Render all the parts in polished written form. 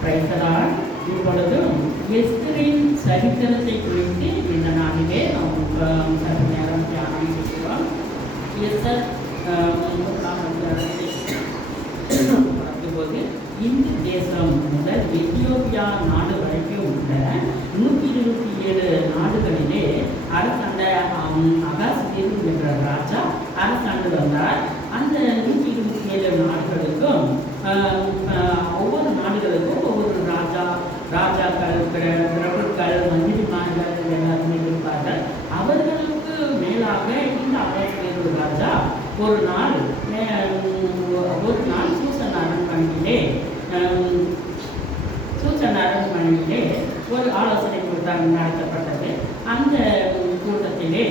பிரைசலால் இப்பொழுதும் எஸ்தரின் சரித்திரத்தை குறித்து இந்த நாளிலே நாம் சற்று நேரம் தியானம் செய்கிறோம். எஸ்தர் போது இந்து தேசம் முதல் எத்தியோப்பியா நாடு வரைக்கும் உள்ள 127 நாடுகளிலே அரசாண்ட அகாஸ்வேரு என்ற ராஜா அரசாண்டு வந்தார். அந்த 127 நாடுகளுக்கும் ஒவ்வொரு நாடுகளுக்கும் ஒவ்வொரு ராஜாக்கள், பிரபுக்கள், மந்திரிமார்கள் எல்லாருமே இருப்பார்கள். அவர்களுக்கு மேலாக இந்த அகாஸ்வேரு ராஜா ஒரு நாள் சூசன் அரண்மனையிலே ஒரு ஆலோசனை கூட்டம் நடத்தப்பட்டது. அந்த கூட்டத்திலே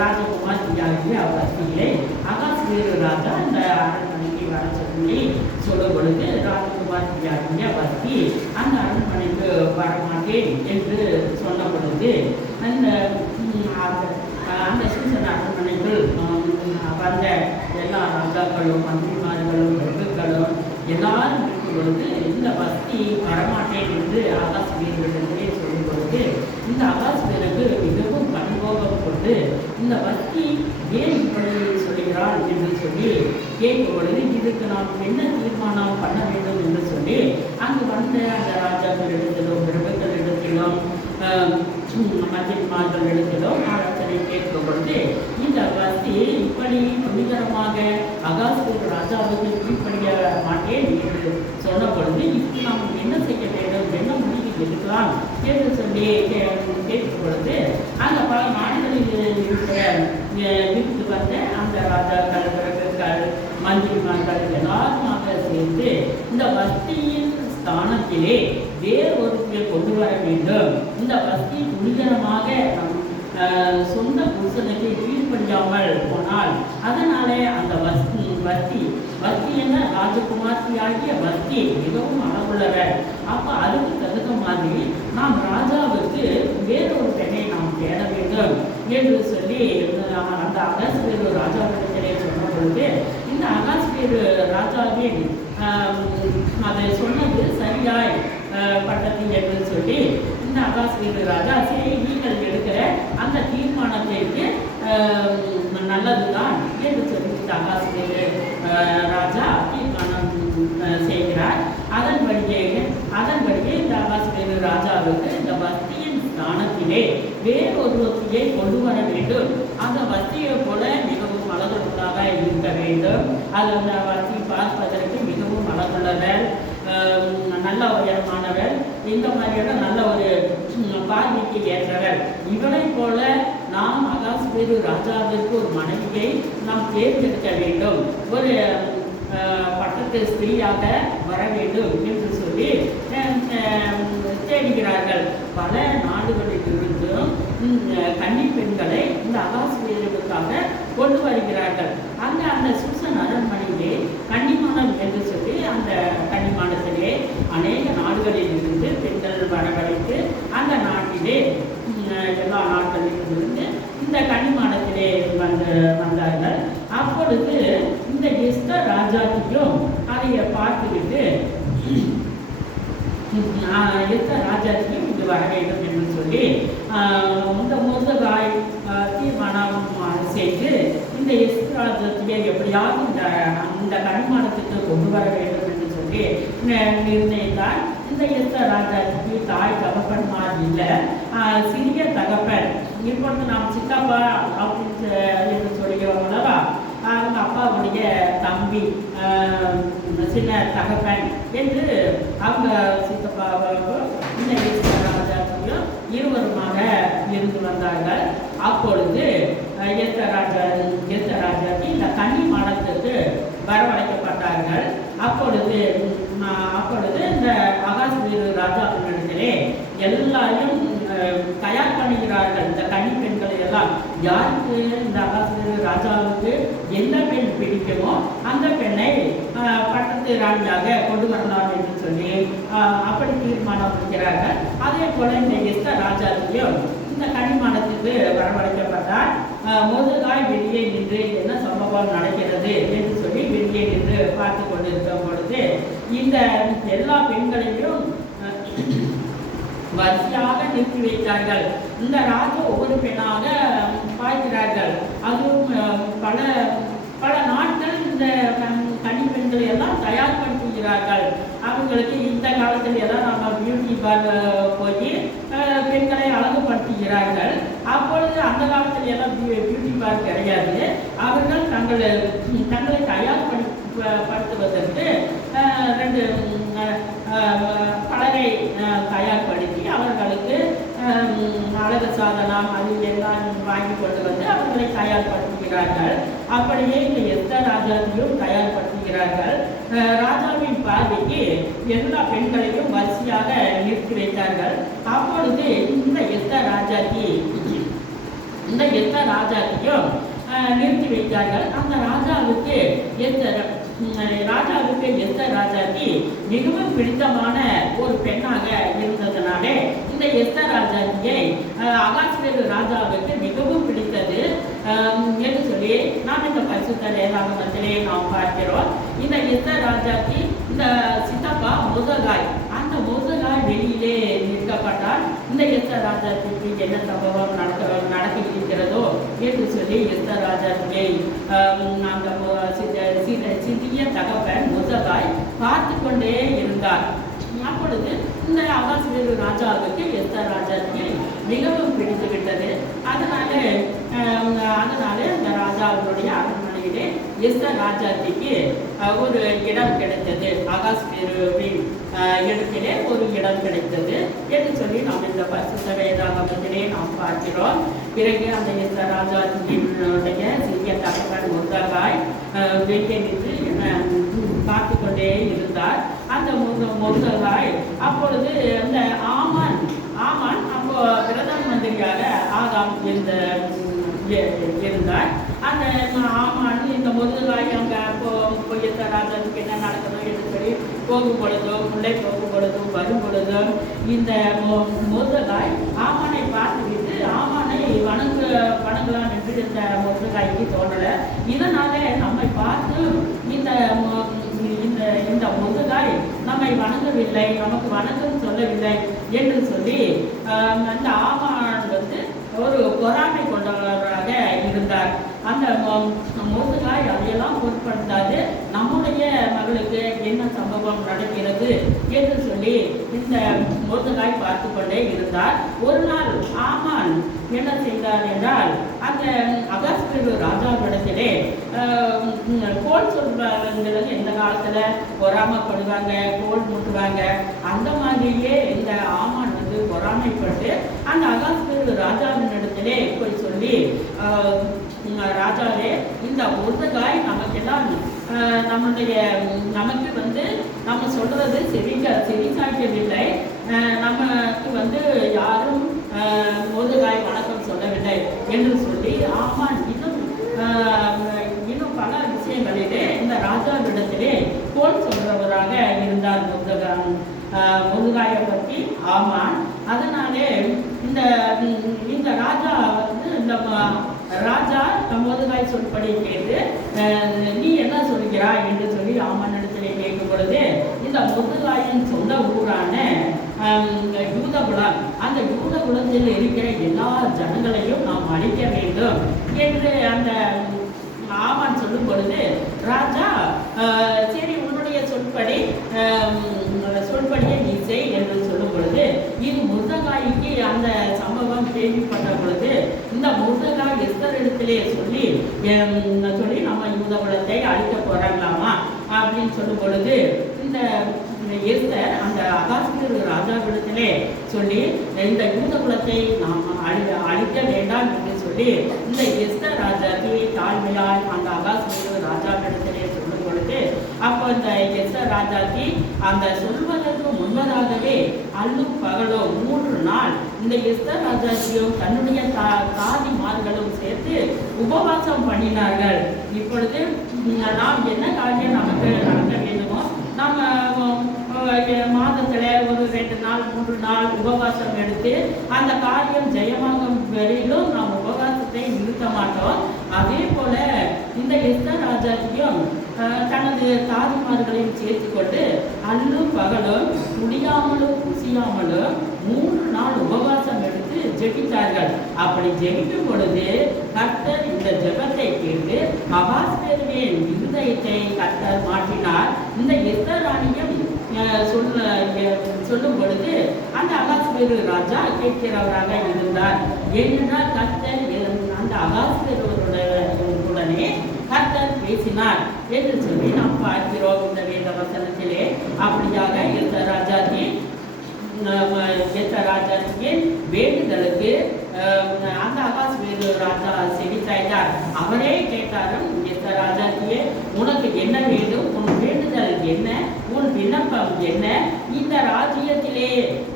ராஜகுமாரியாகிய வஸ்தியிலே அகாஸ்வேரு ராஜா அந்த அரண்மனைக்கு வர சொல்லும் பொழுது ராஜகுமாரியாகிய வஸ்தி அந்த அரண்மனைக்கு வரமாட்டேன் என்று சொன்ன பொழுது அந்த சூசன் அரண்மனைக்குள் வந்த எல்லா ராஜாக்களும், மந்திரிமார்களும், பிரபுக்களும் எல்லாரும் இருக்கும் பொழுது இந்த வஸ்தி வரமாட்டேன் என்று அகாஸ்வேருவிடத்திலே சொல்லும் பொழுது இந்த அகாஸ்வேருக்கு மிகவும் கண்கோபம் கொண்டு இந்த வஸ்தி ஏன் இப்படி சொல்கிறாள் என்று சொல்லி கேட்கும் பொழுது இதுக்கு நாம் என்ன தீர்மானம் பண்ண வேண்டும் என்று சொல்லி அங்கு வந்த அந்த ராஜாக்களிடத்திலும், பிரபுக்களிடத்திலும், மந்திரிமார்களிடத்திலும் ஆலோசனை கேட்கும் பொழுது இந்த வஸ்தி இப்படி துணிகரமாக அகாஸ்வேரு ராஜாவுக்கு கீழ்ப்படிய மாட்டேன் என்று சொன்ன பொழுது இப்படி நாம் என்ன செய்ய வேண்டும், என்ன முடிவு எடுக்கலாம் என்று சொல்லி கேட்கும் பொழுது அந்த பல நாடுகளில் இருக்கிற வீட்டுக்கு வந்த அந்த ராஜாக்கள், பிரபுக்கள், மந்திரிமார்கள் எல்லாருமாக சேர்ந்து இந்த வஸ்தியின் ஸ்தானத்திலே வேறொருத்தரை கொண்டு வர வேண்டும். இந்த வஸ்தி துணிகரமாக சொந்த புருஷனுக்கு கீழ்ப்படியாமல் போனால் அதனாலே அந்த வஸ்தி என்ன ராஜகுமாரியாகிய வஸ்தி மிகவும் அளவுள்ளவர். அப்போ அதுக்கு தகுந்த மாதிரி நாம் ராஜாவுக்கு வேறொரு பெண்ணை நாம் தேட வேண்டும் என்று சொல்லி அந்த அகாஸ்வேரு ராஜாவிடத்திலே சொன்ன பொழுது இந்த அகாஸ்வேரு ராஜாவே அதை சொன்னது சரியாய் பட்டது என்று சொல்லி இந்த அகாஸ்வேரு ராஜா சரி நீங்கள் எடுக்கிற அந்த தீர்மானத்திற்கு நல்லதுதான் என்று சொல்லி இந்த அகாஸ்வேரு ராஜா தீர்மானம் செய்கிறார். அதன்படியே இந்த அகாஸ்வேரு ராஜாவுக்கு இந்த வஸ்தியின் ஸ்தானத்திலே வேறொருவத்தையை கொண்டு வர வேண்டும். அந்த வஸ்தியை போல மிகவும் அழகுள்ளதாக இருக்க வேண்டும். அது அந்த வஸ்தி பார்ப்பதற்கு மிகவும் அழகுள்ளவர், நல்ல உயரமானவர், இந்த மாதிரியான நல்ல ஒரு பார்வைக்கு ஏற்றவர். இவனை போல நாம் அகாஸ்வேரு ராஜாவிற்கு ஒரு மனைவியை நாம் தேர்ந்தெடுக்க வேண்டும், ஒரு பட்டத்து ஸ்திரீயாக வர வேண்டும் என்று சொல்லி தேடுகிறார்கள். பல நாடுகளில் இருந்தும் கன்னி பெண்களை இந்த அகாஸ்வேருவுக்காக கொண்டு வருகிறார்கள். அந்த சூசன் அரண்மனையிலே கன்னிமானம் என்று சொல்லி அந்த கன்னிமானத்திலே அநேக நாடுகளில் இருந்து பெண்கள் வரவழைத்து அந்த நாட்டிலே எல்லா நாட்களிலும் இருந்து இந்த கன்னிமானத்திலே வந்தார்கள். அப்பொழுது இந்த எஸ்தர் ராஜாத்தியும் அதை பார்த்துக்கிட்டு எஸ்தர் ராஜாத்தியும் இது வர வேண்டும் என்று சொல்லி இந்த மொர்தெகாய் தீர்மானம் செய்து இந்த எஸ்தர் ராஜாத்தியை எப்படியாவது இந்த கன்னிமானத்துக்கு கொண்டு வர வேண்டும் என்று சொல்லி நிர்ணயித்தார். இந்த எஸ்தர் ராஜாத்திக்கு தாய் தகப்பன்மார் இல்லை, சிறிய தகப்பன். இப்பொழுது நாம் சித்தப்பா அப்படின்னு என்று சொல்கிறோம் அல்லவா, அவங்க அப்பாவுடைய தம்பி, சின்ன தகப்பன் என்று அவங்க சித்தப்பாவுக்கும் இந்த எஸ்தர் ராஜாத்தியும் இருவருமாக இருந்து வந்தார்கள். அப்பொழுது எஸ்தர் ராஜாத்தி இந்த கன்னிமானத்துக்கு வரவழைக்கப்பட்டார்கள். அப்பொழுது இந்த அகாஸ்வேரு ராஜாவினிடத்திலே எல்லாரும் தயார் பண்ணுகிறார்கள். இந்த கன்னி பெண்களை எல்லாம் யாருக்கு இந்த அகாஸ்வேரு ராஜாவுக்கு எந்த பெண் பிடிக்குமோ அந்த பெண்ணை பட்டத்து ராணியாக கொண்டு வரலாம் என்று சொல்லி அப்படி தீர்மானம் வைக்கிறார்கள். அதே போல இந்த எஸ்தர் ராஜாத்தையும் இந்த கன்னிமானத்துக்கு வரவழைக்கப்பட்டார். மொர்தெகாய் வெளியே நின்று என்ன சம்பவம் நடக்கிறது என்று சொல்லி வெளியே நின்று பார்த்து கொண்டிருக்கும் பொழுது இந்த எல்லா பெண்களையும் வரிசையாக நிறுத்தி வைத்தார்கள். இந்த ராஜா ஒவ்வொரு பெண்ணாக பார்க்கிறார்கள். அதுவும் பல பல நாட்கள் இந்த கன்னி பெண்களை எல்லாம் தயார்படுத்துகிறார்கள். அவங்களுக்கு இந்த காலத்தில் எல்லாம் நம்ம பியூட்டி பார்லர் போய் பெண்களை அழகுபடுத்துகிறார்கள். அப்பொழுது அந்த காலத்தில் எல்லாம் பியூட்டி பார்லர் கிடையாது. அவர்கள் தங்களை தயார்படுத்துவதற்கு ரெண்டு பலரை தயார்படுத்தி அவர்களுக்கு அழகு சாதனம் அது எல்லாம் வாங்கி கொண்டு வந்து அவர்களை தயார்படுத்துகிறார்கள். அப்படியே இந்த எஸ்தர் ராஜாவையும் தயார்படுத்துகிறார்கள். ராஜாவின் பார்வைக்கு எல்லா பெண்களையும் வரிசையாக நிறுத்தி வைத்தார்கள். அப்பொழுது இந்த எஸ்தர் ராஜாத்தையும் நிறுத்தி வைத்தார்கள். அந்த ராஜாவுக்கு எஸ்தர் ராஜாத்தி மிகவும் பிடித்தமான ஒரு பெண்ணாக இருந்ததனாலே இந்த எஸ்தர் ராஜாத்தியை அகாஸ்வேரு ராஜாவுக்கு மிகவும் பிடித்தது என்று சொல்லி நாம் இந்த பரிசுத்த வேதாகமத்திலே நாம் பார்க்கிறோம். இந்த எஸ்தர் ராஜாத்தி இந்த சித்தப்பா மொர்தெகாய் அந்த மொர்தெகாய் வெளியிலே நிற்கப்பட்டால் இந்த எஸ்தர் ராஜாத்திக்கு என்ன சம்பவம் நடக்க இருக்கிறதோ என்று சொல்லி எஸ்தர் ராஜாத்தியை அந்த சிறிய தகப்பன் மொர்தெகாய் பார்த்து கொண்டே இருந்தார். அப்பொழுது இந்த அகாஸ்வேரு ராஜாவுக்கு எஸ்தர் ராஜாத்தியை மிகவும் பிடித்து விட்டது. அதனால அந்த ராஜாவுடைய அரண்மனையிலே எஸ்தர் ராஜாத்திக்கு ஒரு இடம் கிடைத்தது. அகாஸ்வேருவின் இடத்திலே ஒரு இடம் கிடைத்தது என்று சொல்லி நாம் இந்த பரிசுத்த வேதாகமத்திலே நாம் பார்க்கிறோம். பிறகு அந்த எஸ்தர் ராஜாத்தியினுடைய சிறிய தகப்பன் மொர்தெகாய் வெளியே நின்று பார்த்து கொண்டே இருந்தார். அந்த மொர்தெகாய் அப்பொழுது அந்த ஆமான் அப்போ பிரதம மந்திரியாக ஆகாம் இருந்தார். அந்த ஆமான் இந்த மொர்தெகாய் அங்கே எஸ்தர் ராஜாவுக்கு என்ன நடக்குதோ என்று சொல்லி போகும் பொழுதும் உள்ளே போகும் பொழுதும் வரும் பொழுதும் இந்த மொர்தெகாய் ஆமானை பார்த்துவிட்டு ஆமானை வணங்கலாம் என்று இந்த மொர்தெகாய்க்கு தோணலை. இதனால நம்மை பார்த்து இந்த மொர்தெகாய் நம்மை வணங்கவில்லை, நமக்கு வணக்கம் சொல்லவில்லை என்று சொல்லி அந்த ஆமான் ஒரு பொறாமை கொண்டவராக இருந்தார். அந்த மொர்தெகாய் அதையெல்லாம் பொருட்படுத்தாது நம்முடைய மகளுக்கு என்ன சம்பவம் நடக்கிறது என்று சொல்லி இந்த மொர்தெகாய் பார்த்து கொண்டே இருந்தார். ஒரு நாள் ஆமான் என்ன செய்தார் என்றால் அந்த அகாஸ்வேரு ராஜாவிடத்திலே கோல் சொல்றாங்க. இந்த காலத்துல பொறாமைப்படுவாங்க, கோல் முட்டுவாங்க. அந்த மாதிரியே இந்த ஆமான் பொறாமைப்பட்டு அந்த அகாஸ்வேரு ராஜாவின் இடத்திலே போய் சொல்லி ராஜாவே இந்த மொர்தெகாய் நமக்கெல்லாம் நமக்கு நம்ம சொல்றது செவிசாய்க்கவில்லை, நமக்கு யாரும் மொர்தெகாய் வணக்கம் சொல்லவில்லை என்று சொல்லி ஆமான் இன்னும் பல விஷயங்களிலே இந்த ராஜாவிடத்திலே கோல் சொல்றவராக இருந்தார் மொர்தெகாயை பற்றி ஆமான். அதனாலே இந்த ராஜா ராஜா மொர்தெகாய் சொல்படி கேட்டு நீ என்ன சொல்கிறாய் என்று சொல்லி ஆமான் இடத்திலே கேட்கும் பொழுது இந்த மொர்தெகாயின் சொந்த ஊரான யூதகுலம், அந்த யூதகுலத்தில் இருக்கிற எல்லா ஜனங்களையும் நாம் அழிக்க வேண்டும் என்று அந்த ஆமான் சொல்லும் பொழுது ராஜா சரி உன்னுடைய சொல்படியே நீ செய் என்று சொல்லும் பொழுது இது மொர்தெகாய்க்கு அந்த சம்பவம் கேள்விப்பட்ட பொழுது இந்த மொர்தெகாய் எஸ்தர் இடத்திலே சொல்லி நம்ம யூதகுலத்தை அழிக்க போறாங்களாமா அப்படின்னு சொல்லும் பொழுது இந்த எஸ்தர் அந்த அகாஸ்வேரு ராஜாவிடத்திலே சொல்லி இந்த யூதகுலத்தை நாம் அழிக்க வேண்டாம் என்று சொல்லி இந்த எஸ்தர் ராஜாக்கு தாழ்மையால் அந்த அகாஸ்வேரு ராஜாவிடத்திலே சொல்லும் பொழுது அப்போ இந்த எஸ்தர் ராஜாக்கு அந்த சொல்வதற்கு முன்பதாகவே அல்லும் பகலும் 3 நாள் இந்த எஸ்தர் ராஜாத்தியும் தன்னுடைய தாதிமார்களும் சேர்த்து உபவாசம் பண்ணினார்கள். இப்பொழுது நாம் என்ன காரியம் நமக்கு நடக்க வேண்டுமோ நம்ம மாதத்துல ஒரு 2 நாள் 3 நாள் உபவாசம் எடுத்து அந்த காரியம் ஜெயமாகும் வரையிலும் நாம் உபவாசத்தை இருக்க மாட்டோம். அதே போல இந்த எஸ்தர் ராஜாத்தையும் தனது தாதிமார்களையும் சேர்த்து கொண்டு அல்லும் பகலும் முடியாமலும் குசியாமலும் 3 நாள் உபவாசம் எடுத்து ஜெபித்தார்கள். அப்படி ஜெபிக்கும் பொழுது கர்த்தர் இந்த ஜெபத்தை கேட்டு அகாஸ்வேருவின் இருதயத்தை கர்த்தர் மாற்றினார். இந்த எஸ்தர் ராணியும் சொல்லும் பொழுது அந்த அகாஸ்வேரு ராஜா கேட்கிறவராக இருந்தார். ஏனென்றால் கர்த்தர் அந்த அகாஸ்வேருடனே கர்த்தர் பேசினார் என்று சொல்லி நாம் பார்க்கிறோம் இந்த வேத வசனத்திலே. அப்படியாக எஸ்தர் ராஜாவுக்கு வேண்டுதலுக்கு அந்த அகாஸ்வேரு ராஜா செவித்தாய்த்தார். அவரே கேட்டாரும், எஸ்தர் ராஜாவுக்கு உனக்கு என்ன வேண்டும், உன் வேண்டுதல் என்ன, உன் விண்ணப்பம் என்ன, இந்த ராஜ்யத்திலே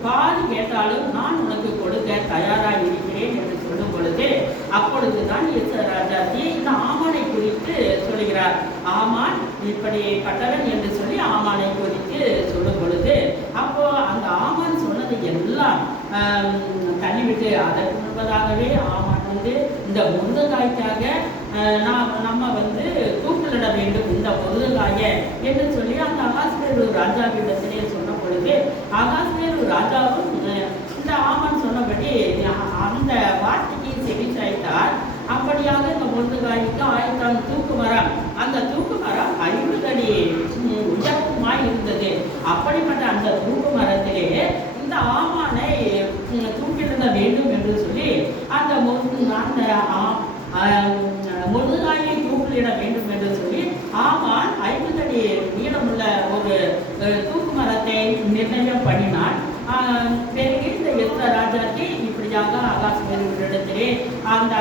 பாதி கேட்டாலும் நான் உனக்கு கொடுக்க தயாராக இருக்கிறேன் என்று சொல்லும் பொழுது அப்பொழுதுதான் எஸ்தர் ராஜாவுக்கு இந்த ஆமானை குறித்து சொல்கிறார். ஆமான் இப்படிப்பட்டவன் என்று சொல்லி ஆமானை குறித்து சொல்லும் பொழுது அப்போ அந்த ஆமான் சொன்னது எல்லாம் தள்ளிவிட்டு அதற்கு முன்பதாகவே ஆமான் இந்த முருங்கைக்காய்க்காக நம்ம தூக்கிலிட வேண்டும் இந்த முருங்கைக்காய என்று சொல்லி அந்த அகாஸ்வேரு ராஜாவிடத்திலே சொன்ன பொழுது அகாஸ்வேரு ராஜாவும் இந்த ஆமான் சொன்னபடி அந்த வார்த்தைக்கு செவிசாய்த்தார். அப்படியாக இந்த முருங்கைக்காய்க்கு 1000 தூக்கு மரம், அந்த தூக்கு மரம் 50 அடி உயரமாய் இருந்தது. அப்படிப்பட்ட அந்த தூக்கு மரத்திலே இந்த ஆமானை தூக்கிலிட வேண்டும் என்று சொல்லி அந்த முருங்கைக்காயை தூக்கிலிட வேண்டும் என்று சொல்லி ஆமான் 50 அடி நீளமுள்ள ஒரு தூக்கு மரத்தை நிர்ணயம் பண்ணினான். பிறகு இந்த எஸ்தர் ராஜாக்கு இப்படியாக அகாஸ்வேருவிடத்திலே அந்த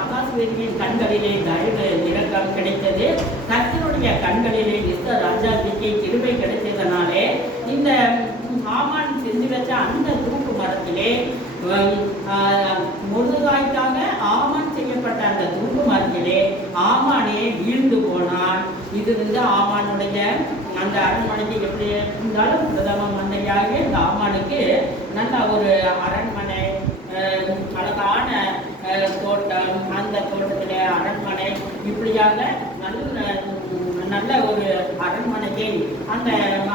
அகாஸ்வேருவின் கண்களிலே தயவு இரக்கம் கிடைத்தது. கர்த்தருடைய கண்களிலே எஸ்தர் ராஜாவுக்கு கிருபை கிடைத்ததனாலே இந்த ஆமான் செஞ்சு வச்ச அந்த தூக்கு மரத்திலே முருங்கைக்காய்க்காக ஆமான் செய்யப்பட்ட அந்த தூக்கு மரத்திலே ஆமானே வீழ்ந்து போனான். இது ஆமானுடைய அந்த அரண்மனைக்கு எப்படி இருந்தாலும் பிரதம மந்திரியாக இந்த ஆமானுக்கு நல்ல ஒரு அரண்மனை, அழகான தோட்டம், அந்த தோட்டத்தில் அரண்மனை, இப்படியாக நல்ல ஒரு அரண்மனையை அந்த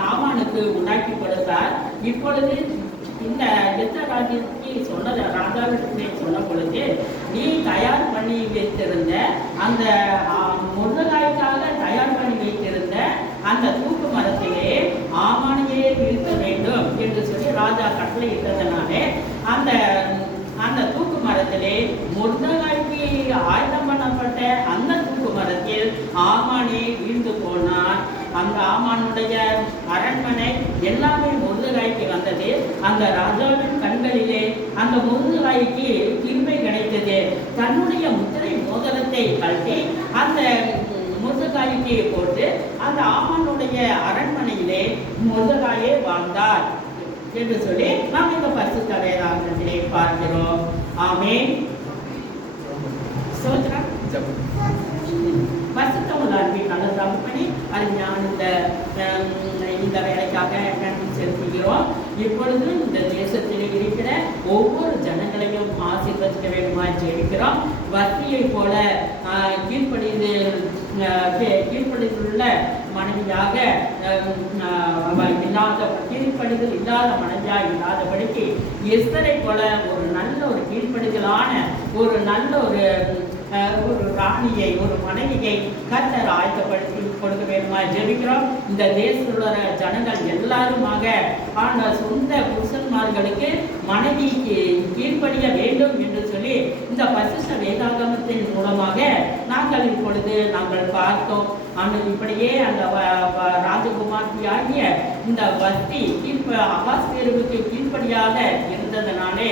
ஆமானுக்கு உண்டாக்கி கொடுத்தார். இப்பொழுது இந்த எஸ்தர் ராஜாவுக்கு சொன்னது ராஜாவிடத்திலே சொன்ன பொழுது நீ தயார் பண்ணி வைத்திருந்த அந்த முருங்கைக்காய்க்காக தயார் பண்ணி வைத்திருந்த அந்த தூக்கு மரத்திலே ஆமானையே வீழ்த்த வேண்டும் என்று சொல்லி ராஜா கட்டளை இட்டதனாலே அந்த தூக்கு மரத்திலே முருங்கைக்காய்க்கு ஆயுதம் பண்ணப்பட்ட அந்த தூக்கு மரத்தில் ஆமானே வீழ்ந்து போனான். அந்த ஆமானுடைய அரண்மனை எல்லாமே முருங்கைக்காய்க்கு வந்தது. அந்த ராஜாவின் கண்களிலே அந்த முருங்கைக்காய்க்கு கிருபை கிடைத்தது. தன்னுடைய முத்திரை மோதிரத்தை கழட்டி அந்த முருங்கைக்காய்க்கு போட்டு அந்த ஆமானுடைய அரண்மனையிலே முருங்கைக்காயே வாழ்ந்தார் என்று சொல்லி நாம் இந்த பரிசுத்த வேதாகமத்திலே பார்க்கிறோம். ஆமென். சோத்ரா பரிசுத்தமுள்ள அன்பின் நல்ல தகப்பனே, அறிஞான இந்த வேலைக்காக நன்றி செலுத்துகிறோம். இப்பொழுது இந்த தேசத்தில் இருக்கிற ஒவ்வொரு ஜனங்களையும் ஆசீர்வதிக்க வேண்டுமாய் ஜெபிக்கிறோம். வத்தியை போல கீழ்ப்படிந்துள்ள மனைவியாக கீழ்ப்படிதல் இல்லாத மனைவியாக இல்லாதபடிக்கு எஸ்தரை போல ஒரு நல்ல ஒரு கீழ்ப்படிதலான ஒரு நல்ல ஒரு ராணியை, ஒரு மனைவியை கர்த்தர் ஆயத்தப்படுத்தி கொடுக்க வேண்டுமா ஜெபிக்கிறோம். இந்த தேசத்தில் உள்ள ஜனங்கள் எல்லாருமாக சொந்த புருஷன்மார்களுக்கு மனைவிக்கு கீழ்ப்படிய வேண்டும் என்று சொல்லி இந்த பரிசுத்த வேதாகமத்தின் மூலமாக நாங்கள் இப்பொழுது பார்த்தோம். ஆனால் இப்படியே அந்த ராஜகுமாரி ஆகிய இந்த வஸ்தி அகாஸ்வேருவுக்கு கீழ்ப்படியாக இருந்ததனாலே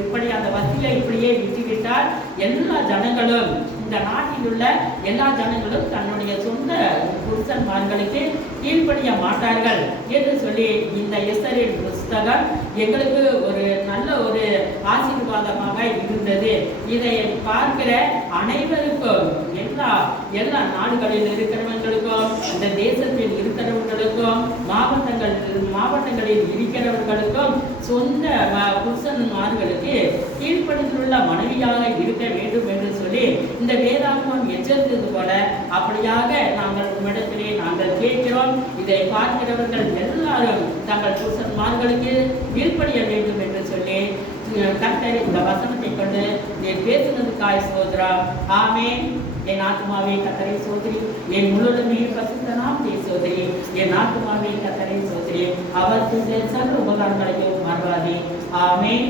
இப்படி அந்த வஸ்தியை இப்படியே விட்டுவிட்டால் எல்லா ஜனங்களும், இந்த நாட்டில் உள்ள எல்லா ஜனங்களும் தன்னுடைய சொந்த புருஷன்மார்களுக்கு கீழ்ப்படிய மாட்டார்கள் என்று சொல்லி இந்த எஸ்தரின் புஸ்தகம் எங்களுக்கு ஒரு நல்ல ஒரு ஆசீர்வாதமாக இருந்தது. இதை பார்க்கிற அனைவருக்கும், எல்லா நாடுகளில் இருக்கிறவர்களுக்கும், இந்த தேசத்தில் இருக்கிறவர்களுக்கும், மாவட்டங்களில் இருக்கிறவர்களுக்கும் சொந்த புருஷன்மார்களுக்கு கீழ்ப்படிந்துள்ள மனைவியாக இருக்க வேண்டும் என்று சொல்லி இந்த வேதாகமம் எச்சரித்தது போல அப்படியாக நாங்கள் உம்மிடத்திலே நாங்கள் கேட்கிறோம். இதை பார்க்கிறவர்கள் எல்லாரும் தங்கள் புருஷன்மார்களுக்கு கீழ்ப்படிய வேண்டும் என்று சொல்லி கர்த்தர் இந்த வசனத்தை கொண்டு நீர் பேசுனதுக்காய் சோதரம். ஆமென். என் ஆத்மாவே கர்த்தரை சோதரி, என் முழுவதுமே பரிசுத்த நாமத்தை சோதரி. என் ஆத்மாவே கர்த்தரை சோதரி, அவர் சர்வ உபகாரங்களையும் மறவாதே. ஆமென்.